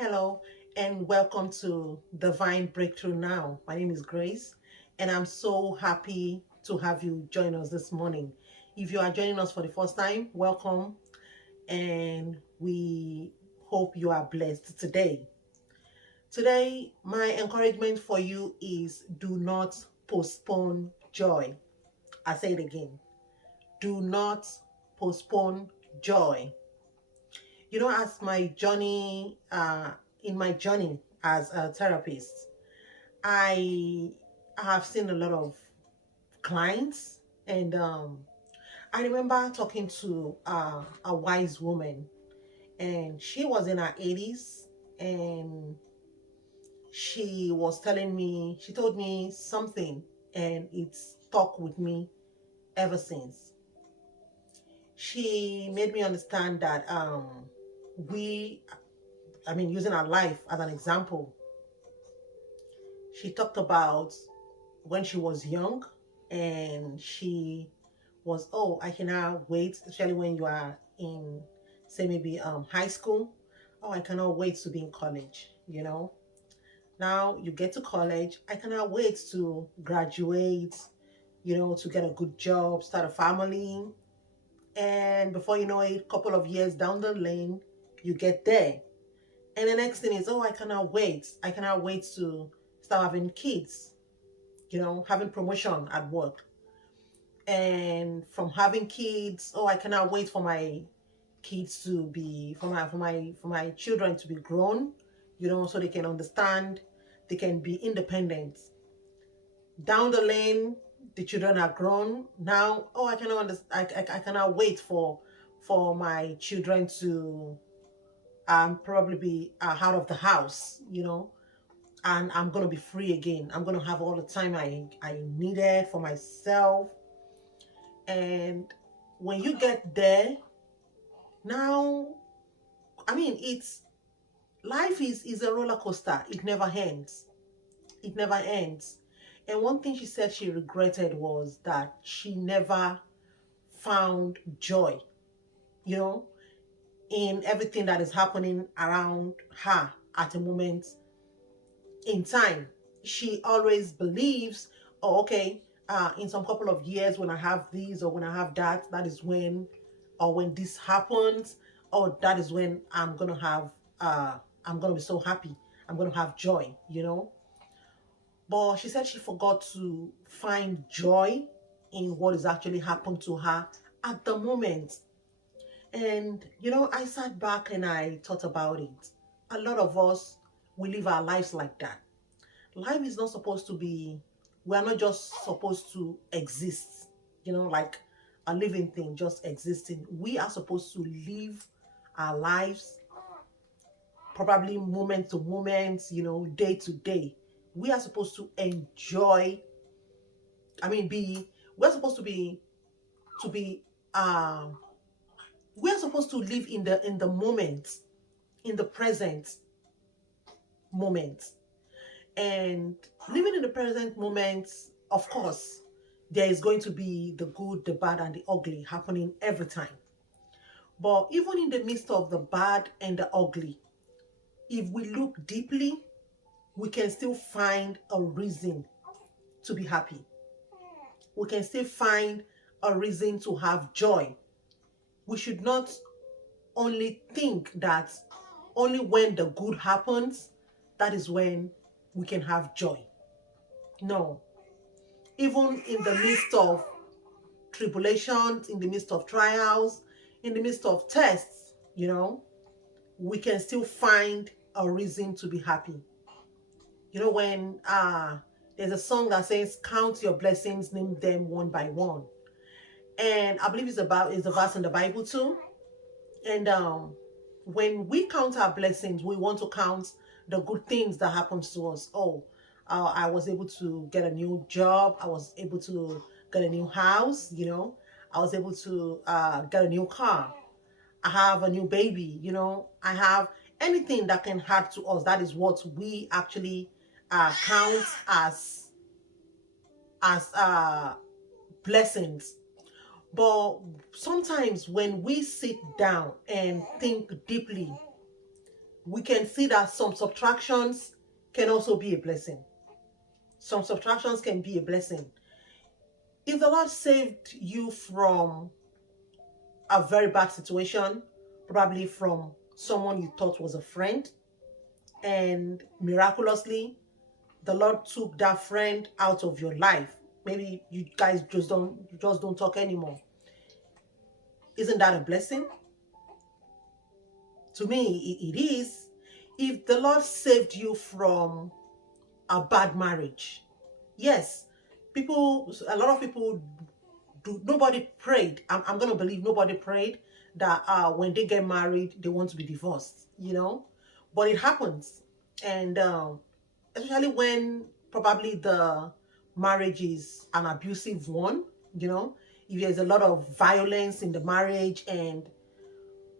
Hello, and welcome to Divine Breakthrough Now. My name is Grace, and I'm so happy to have you join us this morning. If you are joining us for the first time, welcome, and we hope you are blessed today. Today, my encouragement for you is do not postpone joy. I say it again, do not postpone joy. As in my journey as a therapist, I have seen a lot of clients, and I remember talking to a wise woman, and she was in her 80s, and she told me something, and it's stuck with me ever since. She made me understand that we, using our life as an example, she talked about when she was young, and she was, oh, I cannot wait, especially when you are in, say, maybe high school. Oh, I cannot wait to be in college. Now you get to college, I cannot wait to graduate, to get a good job, start a family. And before you know it, a couple of years down the lane, you get there. And the next thing is, oh, I cannot wait. I cannot wait to start having kids, having promotion at work. And from having kids, oh, I cannot wait for my kids to be for my children to be grown, so they can understand, they can be independent. Down the lane, the children are grown. Now, oh, I cannot understand, I cannot wait for my children to probably be out of the house, and I'm gonna be free again. I'm gonna have all the time I needed for myself. And when you get there, now, it's life is a roller coaster. It never ends. It never ends. And one thing she said she regretted was that she never found joy, you know, in everything that is happening around her at a moment in time. She always believes, oh, okay, in some couple of years when I have this or when I have that, that is when, or when this happens, or that is when I'm gonna be so happy. I'm gonna have joy. But she said she forgot to find joy in what is actually happened to her at the moment. And I sat back and I thought about it. A lot of us, we live our lives like that. Life is not supposed to be, we are not just supposed to exist, like a living thing just existing. We are supposed to live our lives, probably moment to moment, day to day. We are supposed to enjoy, be, we're supposed to be, um, we're supposed to live in the moment, in the present moment. And living in the present moment, of course, there is going to be the good, the bad, and the ugly happening every time. But even in the midst of the bad and the ugly, if we look deeply, we can still find a reason to be happy. We can still find a reason to have joy. We should not only think that only when the good happens, that is when we can have joy. No. Even in the midst of tribulations, in the midst of trials, in the midst of tests, we can still find a reason to be happy. When there's a song that says, count your blessings, name them one by one. And I believe it's a verse in the Bible too. And when we count our blessings, we want to count the good things that happens to us. Oh, I was able to get a new job. I was able to get a new house. I was able to get a new car. I have a new baby. I have anything that can add to us. That is what we actually count as blessings. But sometimes when we sit down and think deeply, we can see that some subtractions can also be a blessing. Some subtractions can be a blessing. If the Lord saved you from a very bad situation, probably from someone you thought was a friend, and miraculously the Lord took that friend out of your life. Maybe you guys just don't talk anymore. Isn't that a blessing? To me, it is. If the Lord saved you from a bad marriage, yes, a lot of people nobody prayed. I'm going to believe nobody prayed that when they get married, they want to be divorced. But it happens. And especially when probably the marriage is an abusive one, you know, if there's a lot of violence in the marriage, and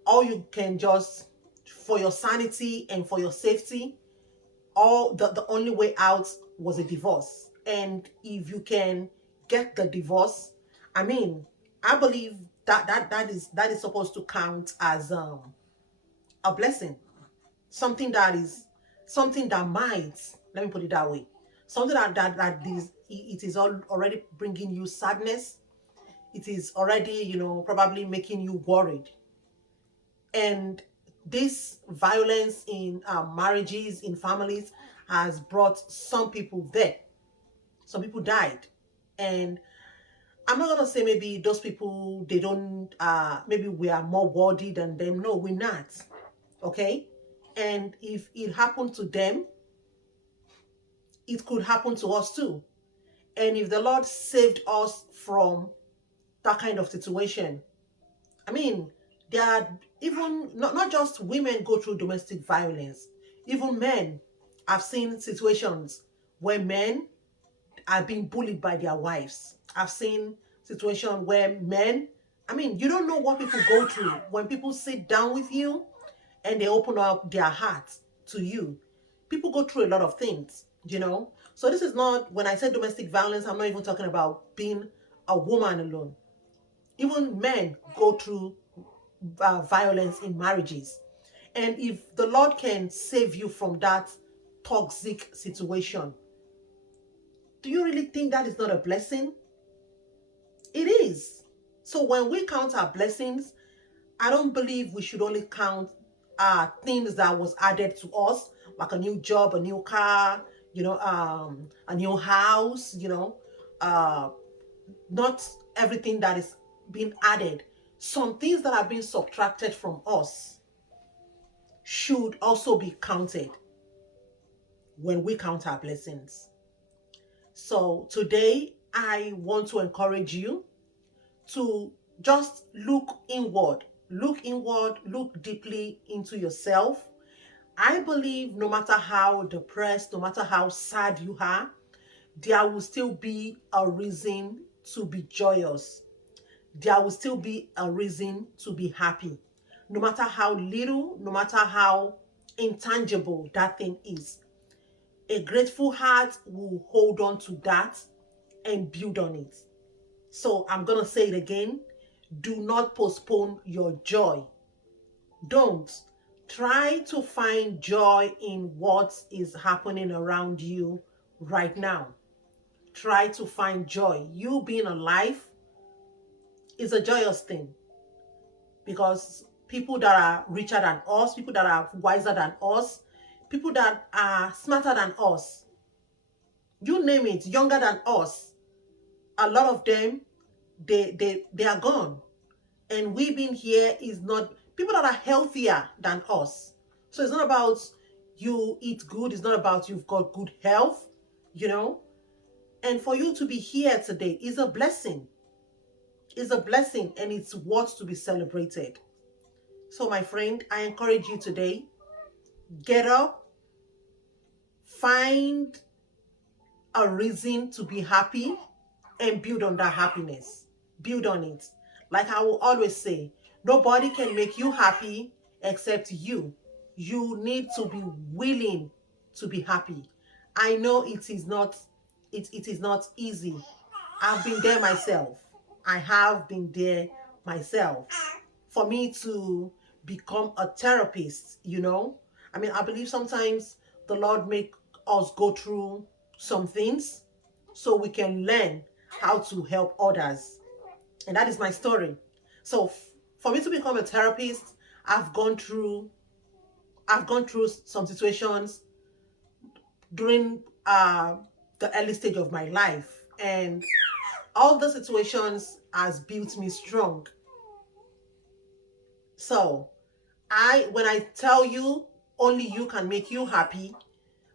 all you can just, for your sanity and for your safety, all the only way out was a divorce. And if you can get the divorce, I mean, I believe that is supposed to count as a blessing. Something that might, let me put it that way, something that is, it is already bringing you sadness. It is already, probably making you worried. And this violence in marriages, in families, has brought some people there. Some people died. And I'm not gonna say maybe those people, they don't maybe we are more worthy than them. No, we're not. Okay. And if it happened to them, it could happen to us too. And if the Lord saved us from that kind of situation, I mean, there are, even not just women go through domestic violence, even men. I've seen situations where men are being bullied by their wives. I've seen situations where men, I mean, you don't know what people go through when people sit down with you and they open up their hearts to you. People go through a lot of things. So this is not, when I say domestic violence, I'm not even talking about being a woman alone. Even men go through violence in marriages. And if the Lord can save you from that toxic situation, do you really think that is not a blessing? It is. So when we count our blessings, I don't believe we should only count things that was added to us, like a new job, a new car, a new house, uh, not everything that is being added. Some things that are being subtracted from us should also be counted when we count our blessings. So today, I want to encourage you to just look inward, look deeply into yourself. I believe no matter how depressed, no matter how sad you are, there will still be a reason to be joyous. There will still be a reason to be happy. No matter how little, no matter how intangible that thing is, a grateful heart will hold on to that and build on it. So I'm going to say it again. Do not postpone your joy. Don't. Try to find joy in what is happening around you right now. Try to find joy. You being alive is a joyous thing, because people that are richer than us, people that are wiser than us, people that are smarter than us, you name it, younger than us, a lot of them, they are gone. And we being here is not, people that are healthier than us. So it's not about you eat good, it's not about you've got good health, you know. And for you to be here today is a blessing. Is a blessing, and it's worth to be celebrated. So my friend, I encourage you today, get up, find a reason to be happy, and build on that happiness. Build on it. Like I will always say, nobody can make you happy except you. You need to be willing to be happy. I know it is not easy. I've been there myself. I have been there myself. For me to become a therapist, I mean, I believe sometimes the Lord make us go through some things so we can learn how to help others. And that is my story. So for me to become a therapist, I've gone through some situations during the early stage of my life, and all the situations has built me strong. So when I tell you only you can make you happy,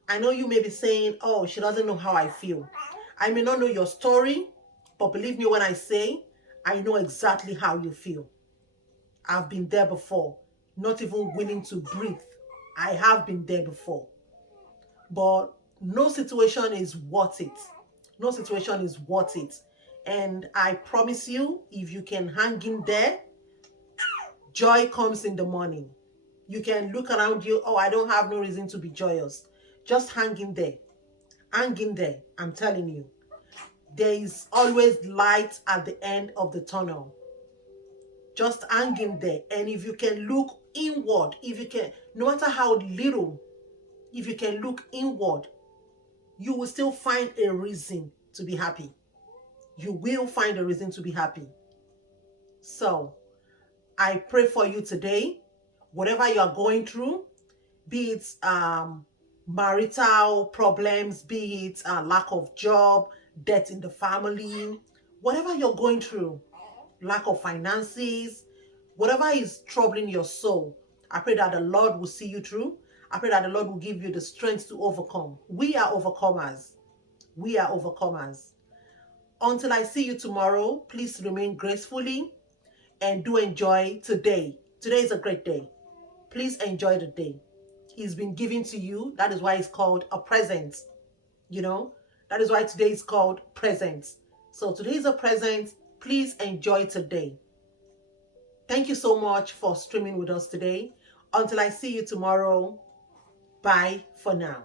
I know you may be saying, oh, she doesn't know how I feel. I may not know your story, but believe me when I say I know exactly how you feel. I've been there before, not even willing to breathe. I have been there before. But no situation is worth it. No situation is worth it. And I promise you, if you can hang in there, joy comes in the morning. You can look around you, oh, I don't have no reason to be joyous. Just hang in there. Hang in there. I'm telling you. There is always light at the end of the tunnel. Just hang in there. And if you can look inward, if you can, no matter how little, if you can look inward, you will still find a reason to be happy. You will find a reason to be happy. So I pray for you today, whatever you are going through, be it marital problems, be it lack of job, debt in the family, whatever you're going through, lack of finances, whatever is troubling your soul, I pray that the Lord will see you through. I pray that the Lord will give you the strength to overcome. We are overcomers. We are overcomers. Until I see you tomorrow, please remain gracefully and do enjoy today. Today is a great day. Please enjoy the day. It's been given to you. That is why it's called a present. You know, that is why today is called present. So today is a present. Please enjoy today. Thank you so much for streaming with us today. Until I see you tomorrow, bye for now.